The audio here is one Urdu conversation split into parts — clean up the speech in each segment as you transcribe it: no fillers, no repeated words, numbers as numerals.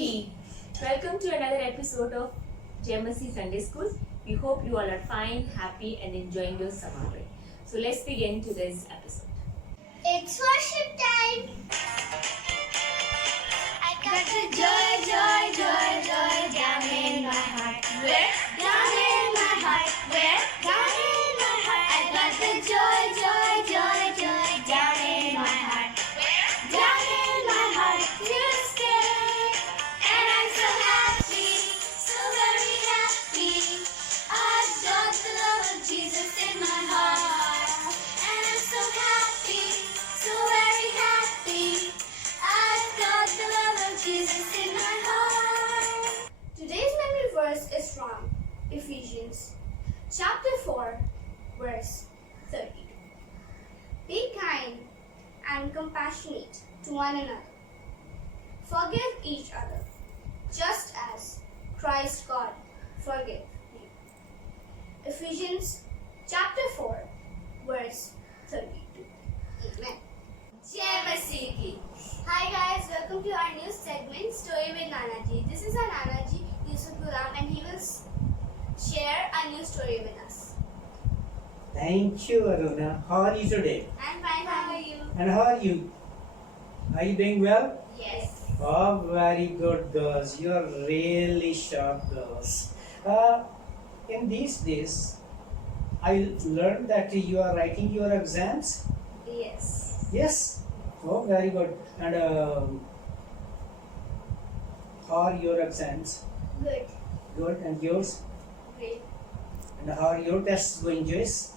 Tea. Welcome to another episode of JMSC Sunday School. We hope you all are fine, happy, and enjoying your summer break. So let's begin today's episode. It's worship time. I got the joy, joy, joy, joy down in my heart. Where? Down in my heart. Where? Down in my heart. I got the joy, joy, joy, joy down in my heart. Where? Down in my heart to stay. And I'm so happy, so very happy. I've got the love of Jesus in my heart. And I'm so happy, so very happy. I've got the love of Jesus in my heart. Today's memory verse is from Ephesians chapter 4, verse 32. Be kind and compassionate to one another. Forgive each other, just as Christ God forgave you. Ephesians chapter 4, verse 32. Amen. Jai Masih. Hi guys, welcome to our new segment, Story with Nana Ji. This is our Nana Ji, Yusuf Ghulam, and he will share a new story with us. Thank you, Aruna. How are you today? I'm fine, how are you? And how are you? Are you doing well? Yes. Oh, very good, girls. You are really sharp girls. In these days, I learned that you are writing your exams. Yes. Yes. Oh, very good. And how are your exams? Good. Good. And yours? Great. And how are your tests going, Joyce?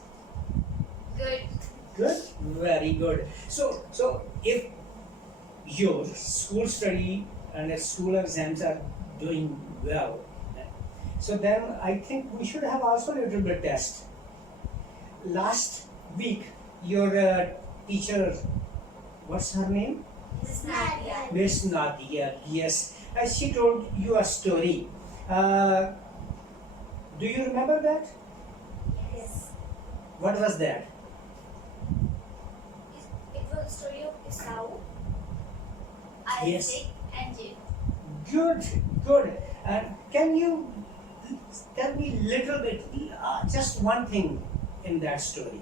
Good. Good, very good. So if your school study and school exams are doing well, so then I think we should have also a little bit test. Last week, your teacher, what's her name? Miss Nadia. Miss Nadia, yes. She told you a story. Do you remember that? Yes. What was that? It was a story of Esau, Yes. Isaac, and Jacob. Good, good. Can you tell me little bit, just one thing in that story?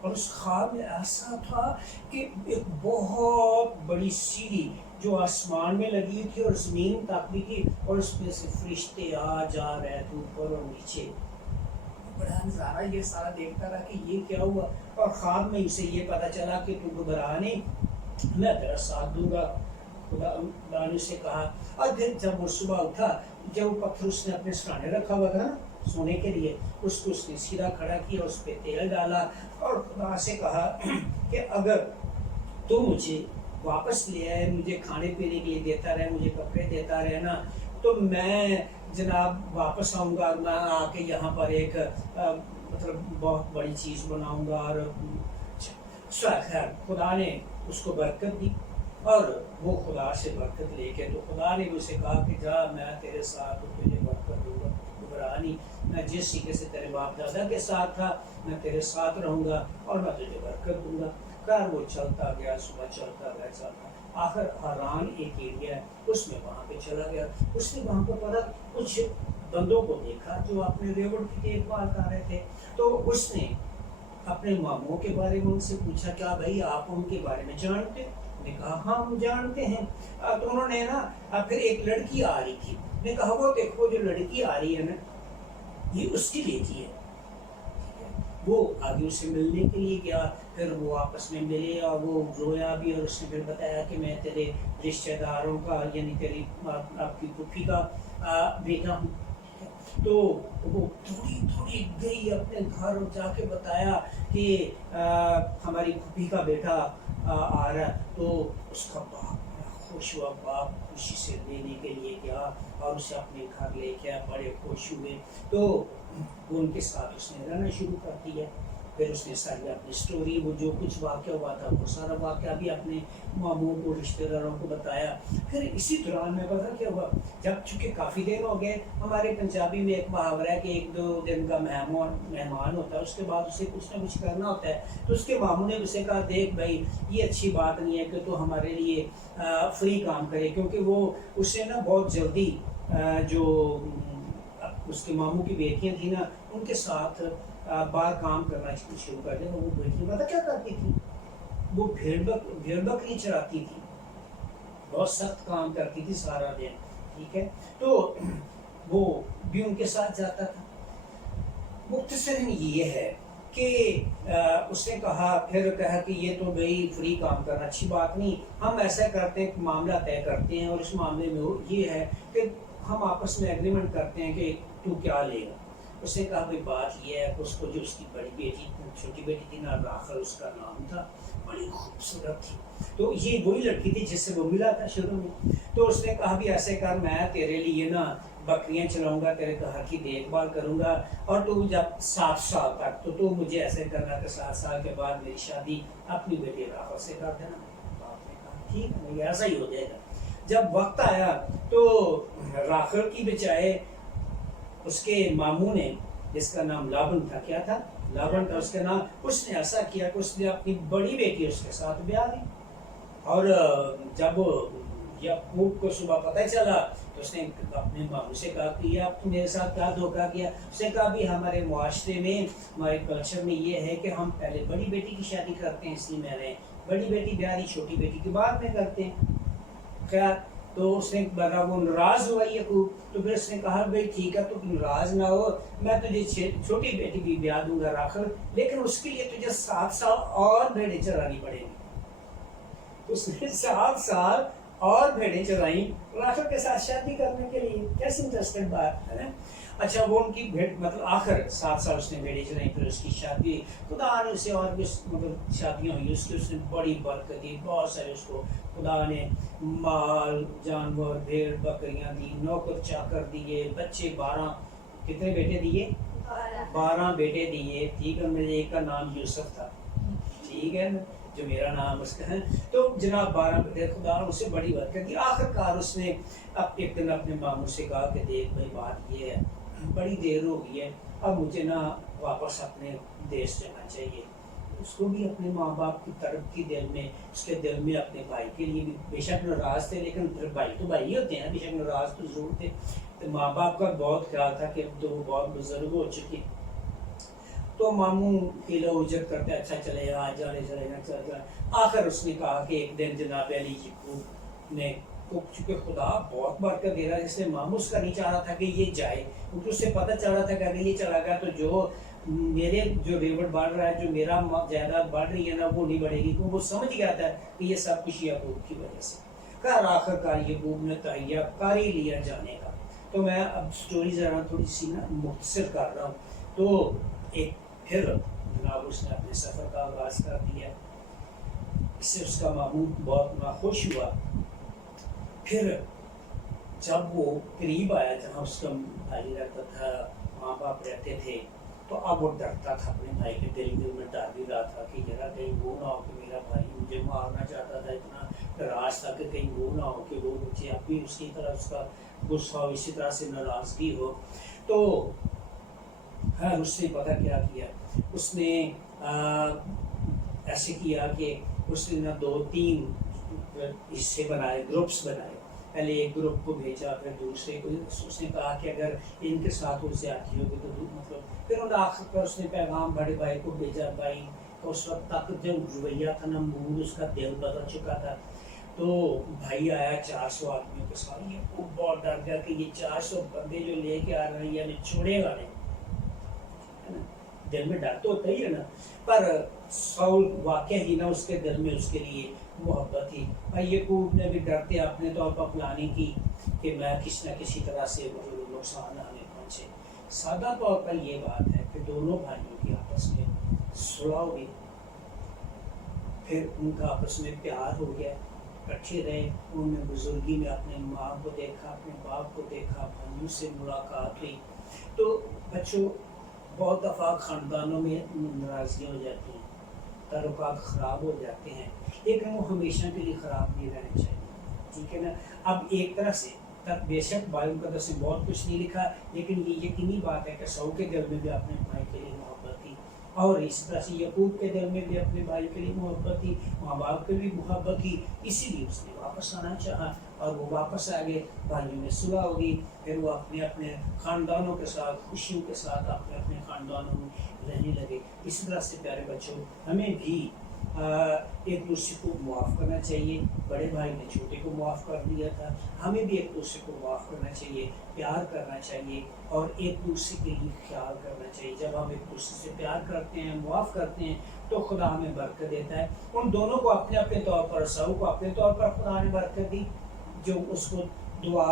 اور اس خواب میں ایسا تھا کہ ایک بہت بڑی سیڑھی جو آسمان میں لگی تھی اور زمین تک بھی تھی، اور اس میں سے فرشتے آ جا رہے تھے اوپر اور نیچے. بڑا نظارہ یہ سارا دیکھتا رہا کہ یہ کیا ہوا. اور خواب میں اسے یہ پتا چلا کہ تو گھبرا نہیں، میں تیرا ساتھ دوں گا. خدا نے اسے کہا. اور پھر جب وہ صبح اٹھا، جب وہ پتھر اس نے اپنے سرانے رکھا ہوا تھا سونے کے لیے، اس کو اس نے سیدھا کھڑا کیا، اس پہ تیل ڈالا اور خدا سے کہا کہ اگر تو مجھے واپس لے آئے، مجھے کھانے پینے کے لیے دیتا رہے، مجھے کپڑے دیتا رہے نا، تو میں جناب واپس آؤں گا، میں آ کے یہاں پر ایک مطلب بہت بڑی چیز بناؤں گا. اور خیر خدا نے اس کو برکت دی، اور وہ خدا سے برکت لے کے، تو خدا نے اسے کہا کہ جا میں تیرے ساتھ ہوں، تجھے برکت دوں گا، گھبرا نہیں، میں جس طریقے سے تیرے باپ دادا کے ساتھ تھا میں تیرے ساتھ رہوں گا اور میں تجھے برکت دوں گا. خیر وہ چلتا گیا، صبح چلتا گیا، آخر حران ایک ایریا ہے، اس میں وہاں پہ چلا گیا. اس نے وہاں پہ پڑا کچھ بندوں کو دیکھا جو اپنے ریوڑ کی دیکھ بھال کر رہے تھے. تو اس نے اپنے ماموں کے بارے میں ان سے پوچھا کیا بھائی آپ ان کے بارے میں جانتے؟ نے کہا ہاں ہم جانتے ہیں. تو انہوں نے نا پھر ایک لڑکی آ رہی تھی، نے کہا وہ دیکھو جو لڑکی آ رہی ہے نا یہ اس کی بیٹی ہے. وہ آگے اسے ملنے کے لیے گیا، پھر وہ آپس میں ملے اور وہ رویا بھی، اور اس نے پھر بتایا کہ میں تیرے رشتہ داروں کا یعنی تیری آپ کی پھوپھی کا بیٹا ہوں. تو وہ تھوڑی گئی اپنے گھر اور جا کے بتایا کہ ہماری پھوپھی کا بیٹا آ رہا ہے. تو اس کا باپ بڑا خوش ہوا، باپ خوشی سے لینے کے لیے گیا اور اسے اپنے گھر لے کے بڑے خوش ہوئے. تو ان کے ساتھ اس نے رہنا شروع کر دیا. پھر اس نے ساری اپنی سٹوری، وہ جو کچھ واقعہ ہوا تھا وہ سارا واقعہ بھی اپنے ماموں کو رشتہ داروں کو بتایا. پھر اسی دوران میں پتا کیا ہوا، جب چونکہ کافی دیر ہو گئے، ہمارے پنجابی میں ایک محاورہ ہے کہ 1-2 دن کا مہمان ہوتا ہے، اس کے بعد اسے کچھ نہ کچھ کرنا ہوتا ہے. تو اس کے ماموں نے اسے کہا دیکھ بھائی یہ اچھی بات نہیں ہے کہ تو ہمارے لیے فری کام کرے، کیونکہ وہ اسے نا بہت جلدی جو اس کے ماموں کی بیٹیاں تھیں نا ان کے ساتھ باہر کام کرنا شروع کر دیا. وہ بیٹیاں پتہ کیا کرتی تھی، وہ بھیڑ بکری چراتی تھی، بہت سخت کام کرتی تھی سارا دن. ٹھیک ہے، تو وہ بھی ان کے ساتھ جاتا تھا. مختصراً یہ ہے کہ اس نے کہا کہ یہ تو بھائی فری کام کرنا اچھی بات نہیں، ہم ایسا کرتے ہیں کہ معاملہ طے کرتے ہیں، اور اس معاملے میں یہ ہے کہ ہم آپس میں ایگریمنٹ کرتے ہیں کہ تو کیا لے گا. اس نے کہا بھائی بات یہ ہے کہ اس کو جو اس کی بڑی بیٹی چھوٹی بیٹی تھی نا راخل اس کا نام تھا، بڑی خوبصورت تھی. تو یہ وہی لڑکی تھی جس سے وہ ملا تھا شروع میں. تو اس نے کہا بھی ایسے کر میں تیرے لیے نا بکریاں چلاؤں گا، تیرے گھر کی دیکھ بھال کروں گا، اور تو جب 7 سال تک تو مجھے ایسے کرنا کہ 7 سال کے بعد میری شادی اپنی بیٹی راخل سے کر دینا. باپ نے کہا ٹھیک ہے ایسا ہی ہو جائے گا. جب وقت آیا تو راخل کی بجائے اس کے ماموں نے، جس کا نام لابن تھا، کیا تھا لابن تھا اس کا نام، اس نے ایسا کیا کہ اس نے اپنی بڑی بیٹی اس کے ساتھ بیاہ دی. اور جب یعقوب کو صبح پتہ چلا تو اس نے اپنے ماموں سے کہا کہ یہ اب تو میرے ساتھ کیا دھوکہ کیا. اس نے کہا بھی ہمارے معاشرے میں ہمارے کلچر میں یہ ہے کہ ہم پہلے بڑی بیٹی کی شادی کرتے ہیں، اس لیے میں نے بڑی بیٹی بیاہ دی، چھوٹی بیٹی کے بعد میں کرتے ہیں. خیر تو اس نے بڑا وہ ناراض ہوا یعقوب. تو پھر اس نے کہا بھائی ٹھیک ہے تو ناراض نہ ہو، میں تجھے چھوٹی بیٹی بھی بیاہ دوں گا راخل، لیکن اس کے لیے تجھے 7 سال اور بھیڑیں چرانی پڑیں گی. اس نے 7 سال اور بھیڑیں چرائیں راخل کے ساتھ شادی کرنے کے لیے. کیسی انٹرسٹنگ بات ہے نا. اچھا وہ ان کی مطلب آخر 7 سال اس نے بھیڑیں چرائیں، پھر اس کی شادی خدا نے اسے اور بھی مطلب شادیاں ہوئی اس کی، اس نے بڑی برکت دی، بہت سارے اس کو خدا نے مال جانور بھیڑ بکریاں دی، نوکر چاکر دیے، بچے 12 کتنے بیٹے دیے 12 بیٹے دیے. ٹھیک ہے، میرے ایک کا نام یوسف تھا، ٹھیک ہے جو میرا نام اس کا ہے. تو جناب 12 بیٹے، خدا نے اسے بڑی برکت دی. آخر کار اس نے ایک دن اپنے ماموں سے کہا کہ دیکھ بھائی بات یہ ہے، بڑی دیر ہو گئی ہے، اب مجھے نا واپس اپنے دیش جانا چاہیے. اس کو بھی اپنے ماں باپ کی طرف کی دل میں، اس کے دل میں اپنے بھائی کے لیے بھی بے شک ناراض تھے، لیکن بھائی تو بھائی ہوتے ہیں، بے شک ناراض تو ضرور تھے. تو ماں باپ کا بہت خیال تھا کہ اب تو وہ بہت بزرگ ہو چکی. تو ماموں کلو اجرت کرتے اچھا چلے گا چلے گا. آخر اس نے کہا کہ ایک دن جناب علی یعقوب نے چونکہ خدا بہت برکت دے رہا ہے، اس لیے ماموں اس کا نہیں چاہ رہا تھا کہ یہ جائے، کیونکہ اس سے پتہ چل رہا تھا کہ اگر یہ چلا گیا تو جو ریوٹ بڑھ رہا ہے، جو میرا جائیداد بڑھ رہی ہے نا، وہ نہیں بڑھے گی، کیونکہ وہ سمجھ گیا تھا کہ یہ سب کچھ یعقوب کی وجہ سے. آخر کار یعقوب نے تہیہ کر ہی لیا جانے کا. تو میں اب سٹوری ذرا تھوڑی سی نا مختصر کر رہا ہوں. تو ایک پھر جناب اس نے اپنے سفر کا آغاز کر دیا. اس سے اس کا ماموں بہت ناخوش ہوا. پھر جب وہ قریب آیا جہاں اس کا بھائی رہتا تھا، ماں باپ رہتے تھے، تو اب وہ ڈرتا تھا اپنے بھائی کے دل میں ڈر بھی رہا تھا کہ ذرا کہیں وہ نہ ہو کہ میرا بھائی مجھے مارنا چاہتا تھا، اتنا راز تھا کہ کہیں وہ نہ ہو کہ وہ مجھے اب بھی اسی طرح اس کا غصہ ہو، اسی طرح سے ناراضگی ہو. تو ہاں اس نے پتہ کیا کیا، اس نے ایسے کیا کہ اس نے 2-3 حصے بنائے، گروپس بنائے. پہلے ایک گروپ کو بھیجا، پھر دوسرے کو. اس نے کہا کہ اگر ان کے ساتھ وہ زیادتی ہوگی تو مطلب پھر انہیں آخر پر اس نے پیغام بڑے بھائی کو بھیجا. بھائی اس وقت تک جو رویہ تھا نا، مود اس کا دل بدل چکا تھا. تو بھائی آیا 400 آدمیوں کے ساتھ. یہ وہ بہت ڈر گیا کہ یہ 400 بندے جو لے کے آ رہے ہیں یا نہیں چھوڑے گا نہیں. دل میں ڈر تو ہوتا ہی ہے نا، پر سول واقعہ ہی نا اس کے دل میں اس کے لیے محبت تھی. یعقوب نے بھی ڈرتے اپنے طور پر پلاننگ کی کہ میں کسی نہ کسی طرح سے نقصان آنے پہنچے. سادہ طور پر یہ بات ہے کہ دونوں بھائیوں کی آپس میں صلح ہوئی، پھر ان کا آپس میں پیار ہو گیا، اکٹھے رہے. انہوں نے بزرگی میں اپنے ماں کو دیکھا، اپنے باپ کو دیکھا، بھائیوں سے ملاقات ہوئی. تو بچوں بہت دفعہ خاندانوں میں ناراضگیاں ہو جاتی ہیں، تعلقات خراب ہو جاتے ہیں، لیکن وہ ہمیشہ کے لیے خراب نہیں رہنے چاہیے. ٹھیک ہے نا. اب ایک طرح سے تب بے شک بھائی کا سے بہت کچھ نہیں لکھا، لیکن یہ یقینی بات ہے کہ سو کے دل میں بھی اپنے بھائی کے لیے محبت تھی، اور اس طرح سے یعقوب کے دل میں بھی اپنے بھائی کے لیے محبت تھی، ماں باپ کے بھی محبت تھی. اسی لیے اس نے واپس آنا چاہا اور وہ واپس آ گئے. بھائیوں میں صلح ہوگی، پھر وہ اپنے اپنے خاندانوں کے ساتھ خوشیوں کے ساتھ اپنے اپنے خاندانوں میں رہنے لگے. اسی طرح سے پیارے بچوں، ہمیں بھی ایک دوسرے کو معاف کرنا چاہیے. بڑے بھائی نے چھوٹے کو معاف کر دیا تھا، ہمیں بھی ایک دوسرے کو معاف کرنا چاہیے، پیار کرنا چاہیے اور ایک دوسرے کے لیے خیال کرنا چاہیے. جب ہم ایک دوسرے سے پیار کرتے ہیں، معاف کرتے ہیں، تو خدا ہمیں برکت دیتا ہے. ان دونوں کو اپنے اپنے طور پر، سعود کو اپنے طور پر خدا نے برکت دی، جو اس کو دعا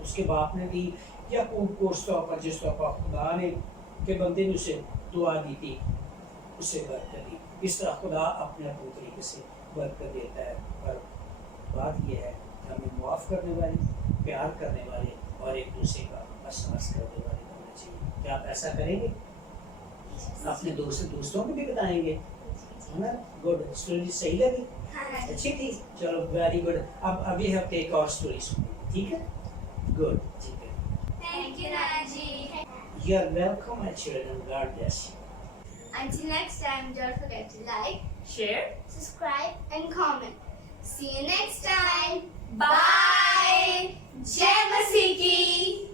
اس کے باپ نے دی. یعقوب کو اس طور پر جس طور پر خدا نے کے بندے نے اسے دعا دی تھی، اسے برکت دی. اس طرح خدا اپنے اپنے طریقے سے برکت دیتا ہے. پر بات یہ ہے کہ ہمیں معاف کرنے والے، پیار کرنے والے اور ایک دوسرے کا احساس کرنے والے ہونا چاہیے. کیا آپ ایسا کریں گے؟ اپنے دوستوں کو بھی بتائیں گے؟ ہے نا. گڈ. اسٹوری صحیح لگی؟ اچھی تھی. چلو ویری گڈ. اب ابھی ہفتے ایک اور اسٹوری سنیں. ٹھیک ہے. گڈ. ٹھیک ہے. Thank you, Nanaji. You are welcome, my children. God bless you. Until next time, don't forget to like, share, subscribe, and comment. See you next time. Bye. Jai Masiki.